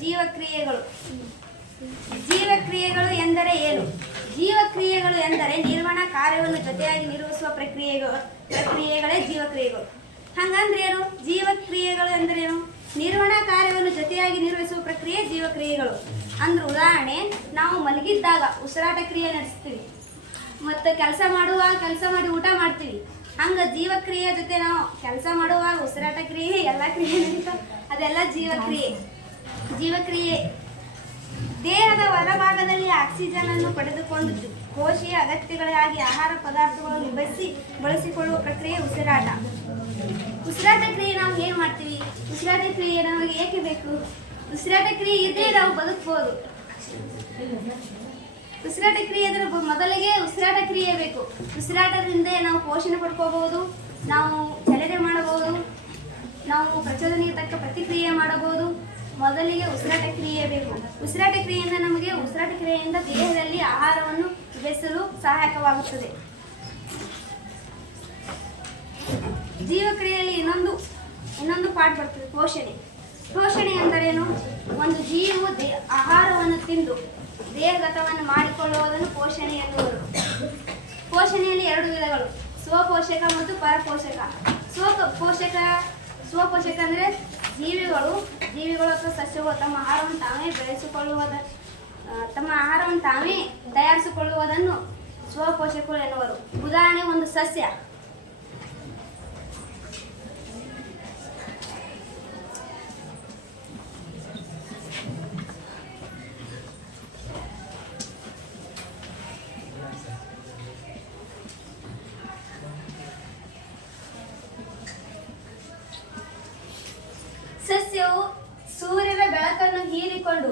ಜೀವಕ್ರಿಯೆಗಳು. ಜೀವಕ್ರಿಯೆಗಳು ಎಂದರೆ ಏನು? ಜೀವಕ್ರಿಯೆಗಳು ಎಂದರೆ ನಿರ್ವಹಣಾ ಕಾರ್ಯವನ್ನು ಜೊತೆಯಾಗಿ ನಿರ್ವಹಿಸುವ ಪ್ರಕ್ರಿಯೆಗಳೇ ಜೀವಕ್ರಿಯೆಗಳು. ಹಂಗಂದ್ರೆ ಏನು? ಜೀವಕ್ರಿಯೆಗಳು ಎಂದರೇನು? ನಿರ್ವಹಣಾ ಕಾರ್ಯವನ್ನು ಜೊತೆಯಾಗಿ ನಿರ್ವಹಿಸುವ ಪ್ರಕ್ರಿಯೆ ಜೀವಕ್ರಿಯೆಗಳು. ಅಂದ್ರೆ ಉದಾಹರಣೆ, ನಾವು ಮಲಗಿದ್ದಾಗ ಉಸಿರಾಟ ಕ್ರಿಯೆ ನಡೆಸ್ತೀವಿ, ಮತ್ತು ಕೆಲಸ ಮಾಡಿ ಊಟ ಮಾಡ್ತೀವಿ. ಹಂಗೆ ಜೀವಕ್ರಿಯೆ ಜೊತೆ ನಾವು ಕೆಲಸ ಮಾಡುವಾಗ ಉಸಿರಾಟ ಕ್ರಿಯೆ ಎಲ್ಲ ಕ್ರಿಯೆ ನಡೀತಾವೆ, ಅದೆಲ್ಲ ಜೀವಕ್ರಿಯೆ. ದೇಹದ ಹೊರಭಾಗದಲ್ಲಿ ಆಕ್ಸಿಜನ್ ಅನ್ನು ಪಡೆದುಕೊಂಡು ಕೋಶೀಯ ಅಗತ್ಯಗಳಿಗಾಗಿ ಆಹಾರ ಪದಾರ್ಥಗಳನ್ನು ವಿಭಜಿಸಿ ಬಳಸಿಕೊಳ್ಳುವ ಪ್ರಕ್ರಿಯೆ ಉಸಿರಾಟ. ಉಸಿರಾಟ ಕ್ರಿಯೆ ನಾವು ಏನು ಮಾಡ್ತೀವಿ? ಉಸಿರಾಟ ಕ್ರಿಯೆ ನಮಗೆ ಏಕೆ ಬೇಕು? ಉಸಿರಾಟ ಕ್ರಿಯೆ ಇದ್ದೇ ನಾವು ಬದುಕ್ಬೋದು. ಉಸಿರಾಟ ಕ್ರಿಯೆ ಅಂದ್ರೆ ಮೊದಲಿಗೆ ಉಸಿರಾಟ ಕ್ರಿಯೆ ಬೇಕು. ಉಸಿರಾಟದಿಂದ ನಾವು ಪೋಷಣೆ ಪಡ್ಕೋಬಹುದು, ನಾವು ಚಲನೆ ಮಾಡಬಹುದು, ನಾವು ಪ್ರಚೋದನೆಗೆ ತಕ್ಕ ಪ್ರತಿಕ್ರಿಯೆ ಮಾಡಬಹುದು. ಮೊದಲಿಗೆ ಉಸಿರಾಟ ಕ್ರಿಯೆ ಬೇಕು. ಉಸಿರಾಟ ಕ್ರಿಯೆಯಿಂದ ದೇಹದಲ್ಲಿ ಆಹಾರವನ್ನು ವಿಭಜಿಸಲು ಸಹಾಯಕವಾಗುತ್ತದೆ. ಜೀವಕ್ರಿಯೆಯಲ್ಲಿ ಇನ್ನೊಂದು ಪಾಠ ಬರ್ತದೆ, ಪೋಷಣೆ. ಪೋಷಣೆ ಎಂದರೇನು? ಒಂದು ಜೀವಿಯು ಆಹಾರವನ್ನು ತಿಂದು ದೇಹಗತವನ್ನು ಮಾಡಿಕೊಳ್ಳುವುದನ್ನು ಪೋಷಣೆ ಎನ್ನುವರು. ಪೋಷಣೆಯಲ್ಲಿ 2 ವಿಧಗಳು, ಸ್ವಪೋಷಕ ಮತ್ತು ಪರಪೋಷಕ. ಸ್ವಪೋಷಕ ಅಂದರೆ ಜೀವಿಗಳು ಅಥವಾ ಸಸ್ಯಗಳು ತಮ್ಮ ಆಹಾರವನ್ನು ತಾವೇ ತಯಾರಿಸಿಕೊಳ್ಳುವುದನ್ನು ಸ್ವಪೋಷಕಗಳು ಎನ್ನುವರು. ಉದಾಹರಣೆ, ಒಂದು ಸಸ್ಯ ಸಸ್ಯವು ಸೂರ್ಯನ ಬೆಳಕನ್ನು ಹೀರಿಕೊಂಡು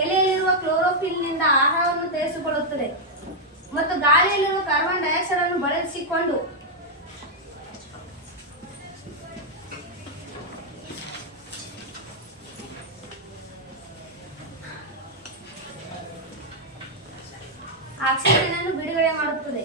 ಎಲೆಯಲ್ಲಿರುವ ಕ್ಲೋರೋಫಿಲ್ನಿಂದ ಆಹಾರವನ್ನು ತಯಾರಿಸಿಕೊಳ್ಳುತ್ತದೆ ಮತ್ತು ಗಾಳಿಯಲ್ಲಿರುವ ಕಾರ್ಬನ್ ಡೈಆಕ್ಸೈಡ್ ಅನ್ನು ಬಳಸಿಕೊಂಡು ಆಕ್ಸಿಜನ್ ಅನ್ನು ಬಿಡುಗಡೆ ಮಾಡುತ್ತದೆ.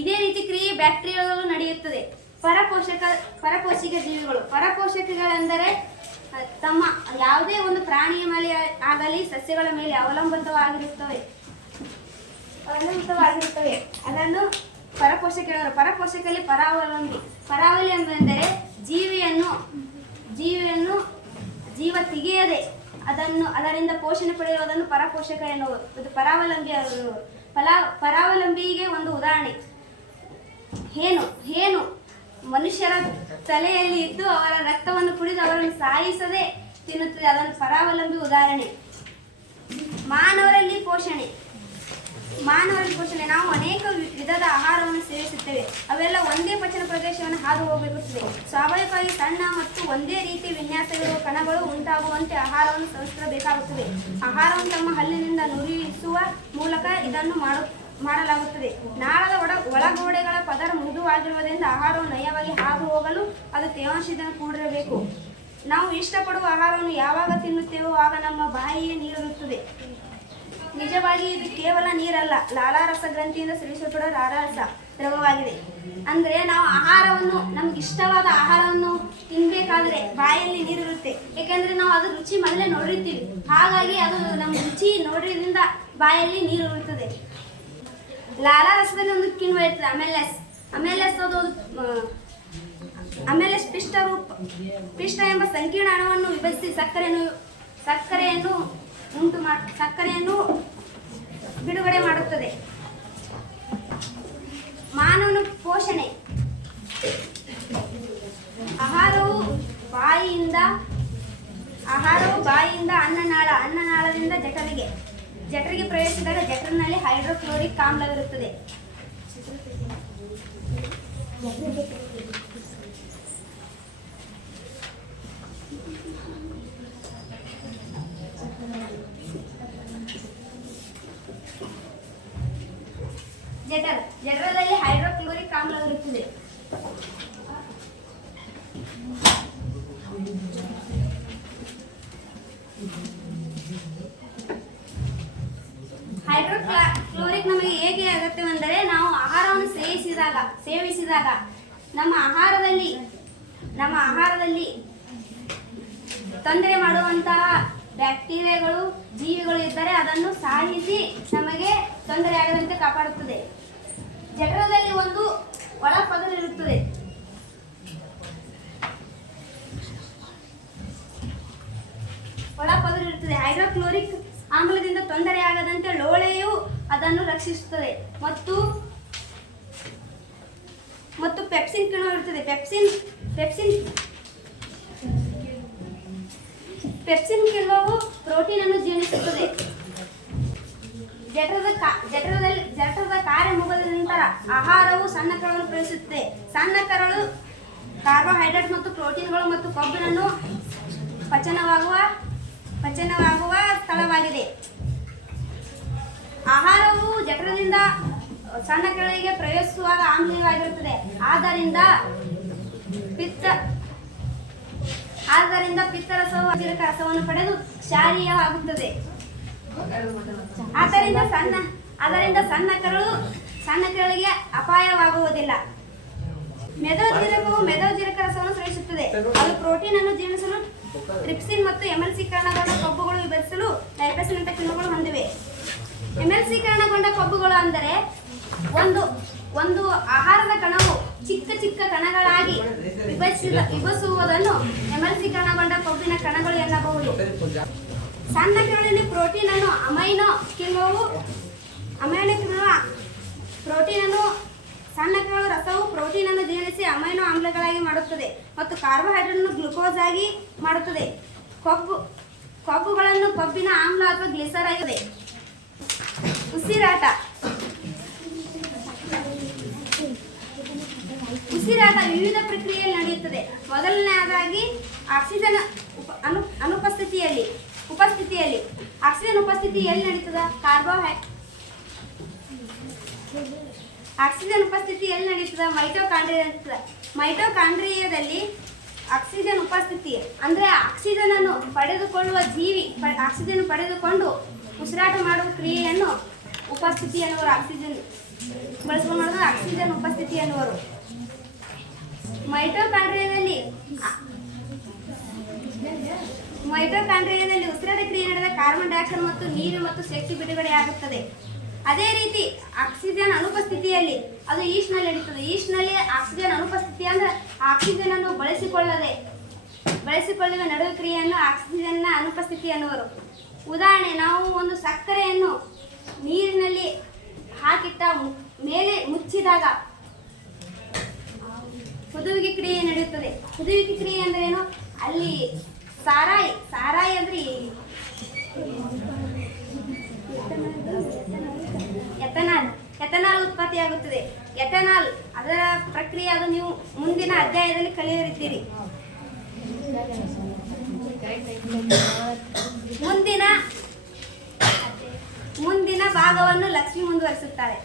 ಇದೇ ರೀತಿ ಕ್ರಿಯೆ ಬ್ಯಾಕ್ಟೀರಿಯಾಗಳು ನಡೆಯುತ್ತದೆ. ಪರಪೋಷಕ ಜೀವಿಗಳು. ಪರಪೋಷಕಗಳೆಂದರೆ ತಮ್ಮ ಯಾವುದೇ ಒಂದು ಪ್ರಾಣಿಯ ಮೇಲೆ ಆಗಲಿ ಸಸ್ಯಗಳ ಮೇಲೆ ಅವಲಂಬಿತವಾಗಿರುತ್ತವೆ. ಅದನ್ನು ಪರಪೋಷಕ. ಪರಪೋಷಕಲ್ಲಿ ಪರಾವಲಂಬಿ ಎಂದರೆ ಜೀವ ತೆಗೆಯದೆ ಅದರಿಂದ ಪೋಷಣೆ ಪಡೆಯುವುದನ್ನು ಪರಪೋಷಕ ಎನ್ನುವರು. ಇದು ಪರಾವಲಂಬಿ ಎನ್ನುವರು. ಪರಾವಲಂಬಿಗೆ ಒಂದು ಉದಾಹರಣೆ ಹೇನು ಮನುಷ್ಯರ ತಲೆಯಲ್ಲಿ ಇದ್ದು ಅವರ ರಕ್ತವನ್ನು ಕುಡಿದು ಅವರನ್ನು ಸಾಯಿಸದೆ ತಿನ್ನುತ್ತದೆ, ಅದನ್ನು ಪರಾವಲಂಬಿ ಉದಾಹರಣೆ. ಮಾನವರಲ್ಲಿ ಪೋಷಣೆ. ನಾವು ಅನೇಕ ವಿಧದ ಆಹಾರವನ್ನು ಸೇವಿಸುತ್ತೇವೆ. ಅವೆಲ್ಲ ಒಂದೇ ಪಚನ ಪ್ರದೇಶವನ್ನು ಹಾದು ಹೋಗಬೇಕಾಗುತ್ತದೆ. ಸ್ವಾಭಾವಿಕವಾಗಿ ಸಣ್ಣ ಮತ್ತು ಒಂದೇ ರೀತಿ ವಿನ್ಯಾಸವಿರುವ ಕಣಗಳು ಉಂಟಾಗುವಂತೆ ಆಹಾರವನ್ನು ಸಂಸ್ಕರಿಸಬೇಕಾಗುತ್ತದೆ. ಆಹಾರವನ್ನು ತಮ್ಮ ಹಲ್ಲಿನಿಂದ ನುರಿಸುವ ಮೂಲಕ ಇದನ್ನು ಮಾಡಲಾಗುತ್ತದೆ. ನಾಳದ ಒಳಗೋಡೆಗಳ ಪದರ ಮೃದುವಾಗಿರುವುದರಿಂದ ಆಹಾರವು ನಯವಾಗಿ ಹಾದು ಹೋಗಲು ಅದು ತೇವಾಂಶದಿಂದ ಕೂಡಿರಬೇಕು. ನಾವು ಇಷ್ಟಪಡುವ ಆಹಾರವನ್ನು ಯಾವಾಗ ತಿನ್ನುತ್ತೇವೋ ಆಗ ನಮ್ಮ ಬಾಯಿಗೆ ನೀರಿರುತ್ತದೆ. ನಿಜವಾಗಿ ಇದು ಕೇವಲ ನೀರಲ್ಲ, ಲಾಲಾರಸ ಗ್ರಂಥಿಯಿಂದ ಸ್ರವಿಸಲ್ಪಡುವ ಲಾಲಾರಸ ದ್ರವವಾಗಿದೆ. ಅಂದರೆ ನಾವು ನಮ್ಗೆ ಇಷ್ಟವಾದ ಆಹಾರವನ್ನು ತಿನ್ನಬೇಕಾದ್ರೆ ಬಾಯಲ್ಲಿ ನೀರಿರುತ್ತೆ. ಏಕೆಂದರೆ ನಾವು ಅದು ರುಚಿ ಮೊದಲೇ ನೋಡಿರ್ತೀವಿ. ಹಾಗಾಗಿ ಅದು ನಮ್ಮ ರುಚಿ ನೋಡಿದ್ರಿಂದ ಬಾಯಲ್ಲಿ ನೀರು ಇರುತ್ತದೆ. ಲಾಲಾರಸದಲ್ಲಿ ಒಂದು ಕಿಣ್ವ ಇರ್ತದೆ, ಅಮೆಲೆಸ್ ಪಿಷ್ಟ ಎಂಬ ಸಂಕೀರ್ಣ ಅಣುವನ್ನು ವಿಭಜಿಸಿ ಸಕ್ಕರೆಯನ್ನು ಬಿಡುಗಡೆ ಮಾಡುತ್ತದೆ. ಮಾನವನ ಪೋಷಣೆ. ಆಹಾರವು ಬಾಯಿಯಿಂದ ಅನ್ನನಾಳದಿಂದ ಜಠರಿಗೆ ಪ್ರವೇಶಿಸಿದಾಗ ಜಠರಿನಲ್ಲಿ ಹೈಡ್ರೋಕ್ಲೋರಿಕ್ ಆಮ್ಲವಿರುತ್ತದೆ. ಜಠರದಲ್ಲಿ ಹೈಡ್ರೋಕ್ಲೋರಿಕ್ ಆಮ್ಲವಿರುತ್ತದೆ. ಹೈಡ್ರೋಕ್ಲೋರಿಕ್ ನಮಗೆ ಹೇಗೆ ಅಗತ್ಯವೆಂದರೆ ನಾವು ಆಹಾರವನ್ನು ಸೇವಿಸಿದಾಗ ನಮ್ಮ ಆಹಾರದಲ್ಲಿ ತೊಂದರೆ ಮಾಡುವಂತಹ ಬ್ಯಾಕ್ಟೀರಿಯಾಗಳು ಜೀವಿಗಳು ಇದ್ದರೆ ಅದನ್ನು ಸಾಯಿಸಿ ನಮಗೆ ತೊಂದರೆ ಆಗದಂತೆ ಕಾಪಾಡುತ್ತದೆ. ಜಠರದಲ್ಲಿ ಒಂದು ಒಳಪದರು ಇರುತ್ತದೆ. ಹೈಡ್ರೋಕ್ಲೋರಿಕ್ ಆಮ್ಲದಿಂದ ತೊಂದರೆ ಆಗದಂತೆ ಲೋಳೆಯು ಅದನ್ನು ರಕ್ಷಿಸುತ್ತದೆ. ಮತ್ತು ಪೆಪ್ಸಿನ್ ಕಿಣ್ವ ಇರುತ್ತದೆ. ಪೆಪ್ಸಿನ್ ಕಿಣ್ವವು ಪ್ರೋಟೀನ್ ಅನ್ನು ಜೀರ್ಣಿಸುತ್ತದೆ. ಜಠರದ ಕಾರ್ಯ ಮುಗಿದ ನಂತರ ಆಹಾರವು ಸಣ್ಣ ಕರಳನ್ನು ಪ್ರವೇಶಿಸುತ್ತದೆ. ಸಣ್ಣ ಕರಳು ಕಾರ್ಬೋಹೈಡ್ರೇಟ್ ಮತ್ತು ಪ್ರೋಟೀನ್ಗಳು ಮತ್ತು ಕೊಬ್ಬಿನನ್ನು ಪಚನವಾಗುವ ಸ್ಥಳವಾಗಿದೆ. ಆಹಾರವು ಜಠರದಿಂದ ಸಣ್ಣ ಕರಳಿಗೆ ಪ್ರವೇಶಿಸುವಾಗ ಆಮ್ಲೀಯವಾಗಿರುತ್ತದೆ. ಆದ್ದರಿಂದ ಪಿತ್ತರಸವು ಅಜೀರ್ಣ ರಸವನ್ನು ಪಡೆದು ಕ್ಷಾರೀಯವಾಗುತ್ತದೆ. ಆದ್ದರಿಂದ ಸಣ್ಣ ಕರಳಿಗೆ ಅಪಾಯವಾಗುವುದಿಲ್ಲ. ಮೆದೋಜೀರಕ ರಸವನ್ನು ಸ್ರವಿಸುತ್ತದೆ. ಅದು ಪ್ರೋಟೀನ್ ಅನ್ನು ಜೀರ್ಣಿಸಲು ಟ್ರಿಪ್ಸಿನ್ ಮತ್ತು ಎಮಲ್ಸೀಕರಣಗೊಂಡ ಕೊಬ್ಬುಗಳು ವಿಭಜಿಸಲು ಲೈಪೇಸಿನ್ ಅಂತ ಕಿಣ್ವಗಳು ಹೊಂದಿವೆ. ಎಮಲ್ಸೀಕರಣಗೊಂಡ ಕೊಬ್ಬುಗಳು ಅಂದರೆ ಒಂದು ಆಹಾರದ ಕಣವು ಚಿಕ್ಕ ಕಣಗಳಾಗಿ ವಿಭಜಿಸುವುದನ್ನು ಎಮಲ್ಸೀಕರಣಗೊಂಡ ಕೊಬ್ಬಿನ ಕಣಗಳು ಎನ್ನಬಹುದು. ಸಣ್ಣ ಕರಳಿನಲ್ಲಿ ಪ್ರೋಟೀನ್ ಅನ್ನು ಅಮೈನೋ ಕಿಣ್ವವು ಸಣ್ಣ ಕರಳು ರಸವು ಪ್ರೋಟೀನ್ ಅನ್ನು ಜೀರ್ಣಿಸಿ ಅಮೈನೋ ಆಮ್ಲಗಳಾಗಿ ಮಾಡುತ್ತದೆ ಮತ್ತು ಕಾರ್ಬೋಹೈಡ್ರೇಟ್ ಅನ್ನು ಗ್ಲುಕೋಸ್ ಆಗಿ ಮಾಡುತ್ತದೆ. ಕೊಬ್ಬುಗಳನ್ನು ಕೊಬ್ಬಿನ ಆಮ್ಲ ಅಥವಾ ಗ್ಲಿಸರ್ ಆಗಿದೆ. ಉಸಿರಾಟ ವಿವಿಧ ಪ್ರಕ್ರಿಯೆಯಲ್ಲಿ ನಡೆಯುತ್ತದೆ. ಮೊದಲನೆಯದಾಗಿ ಆಕ್ಸಿಜನ್ ಉಪಸ್ಥಿತಿಯಲ್ಲಿ ಆಕ್ಸಿಜನ್ ಉಪಸ್ಥಿತಿ ಎಲ್ಲಿ ನಡೀತದ? ಆಕ್ಸಿಜನ್ ಉಪಸ್ಥಿತಿ ಎಲ್ಲಿ ನಡೀತದ? ಮೈಟೋಕಾಂಡ್ರಿಯಾದಲ್ಲಿ ಆಕ್ಸಿಜನ್ ಉಪಸ್ಥಿತಿ ಅಂದರೆ ಆಕ್ಸಿಜನ್ ಅನ್ನು ಪಡೆದುಕೊಳ್ಳುವ ಜೀವಿ ಆಕ್ಸಿಜನ್ ಪಡೆದುಕೊಂಡು ಉಸಿರಾಟ ಮಾಡುವ ಕ್ರಿಯೆಯನ್ನು ಉಪಸ್ಥಿತಿ ಎನ್ನುವರು. ಆಕ್ಸಿಜನ್ ಬಳಸಿಕೊಂಡು ಮಾಡೋದು ಆಕ್ಸಿಜನ್ ಉಪಸ್ಥಿತಿ ಎನ್ನುವರು. ಮೈಟೋಕಾಂಡ್ರಿಯಾದಲ್ಲಿ ಉಸಿರಾಟ ಕ್ರಿಯೆ ನಡೆದ ಕಾರ್ಬನ್ ಡೈಆಕ್ಸೈಡ್ ಮತ್ತು ನೀರು ಮತ್ತು ಶಕ್ತಿ ಬಿಡುಗಡೆಯಾಗುತ್ತದೆ. ಅದೇ ರೀತಿ ಆಕ್ಸಿಜನ್ ಅನುಪಸ್ಥಿತಿಯಲ್ಲಿ ಅದು ಈಸ್ಟ್ನಲ್ಲಿ ನಡೀತದೆ. ಈಸ್ಟ್ನಲ್ಲಿ ಆಕ್ಸಿಜನ್ ಅನುಪಸ್ಥಿತಿ ಅಂದರೆ ಆಕ್ಸಿಜನ್ ಅನ್ನು ಬಳಸಿಕೊಳ್ಳುವ ನಡುವೆ ಕ್ರಿಯೆಯನ್ನು ಆಕ್ಸಿಜನ್ನ ಅನುಪಸ್ಥಿತಿ ಎನ್ನುವರು. ಉದಾಹರಣೆ, ನಾವು ಒಂದು ಸಕ್ಕರೆಯನ್ನು ನೀರಿನಲ್ಲಿ ಹಾಕಿಟ್ಟ ಮೇಲೆ ಮುಚ್ಚಿದಾಗ ಹುದುವಿಕೆ ಕ್ರಿಯೆ ನಡೆಯುತ್ತದೆ. ಹುದುವಿಕೆ ಕ್ರಿಯೆ ಅಂದರೆ ಏನು? ಅಲ್ಲಿ ಸಾರಾಯಿ ಅಂದರೆ ಎಥನಾಲ್ ಉತ್ಪತ್ತಿಯಾಗುತ್ತದೆ. ಎಥನಾಲ್ ಅದರ ಪ್ರಕ್ರಿಯೆ ಅದು ನೀವು ಮುಂದಿನ ಅಧ್ಯಾಯದಲ್ಲಿ ಕಲಿಯುತ್ತೀರಿ. ಮುಂದಿನ ಭಾಗವನ್ನು ಲಕ್ಷ್ಮಿ ಮುಂದುವರಿಸುತ್ತಾರೆ.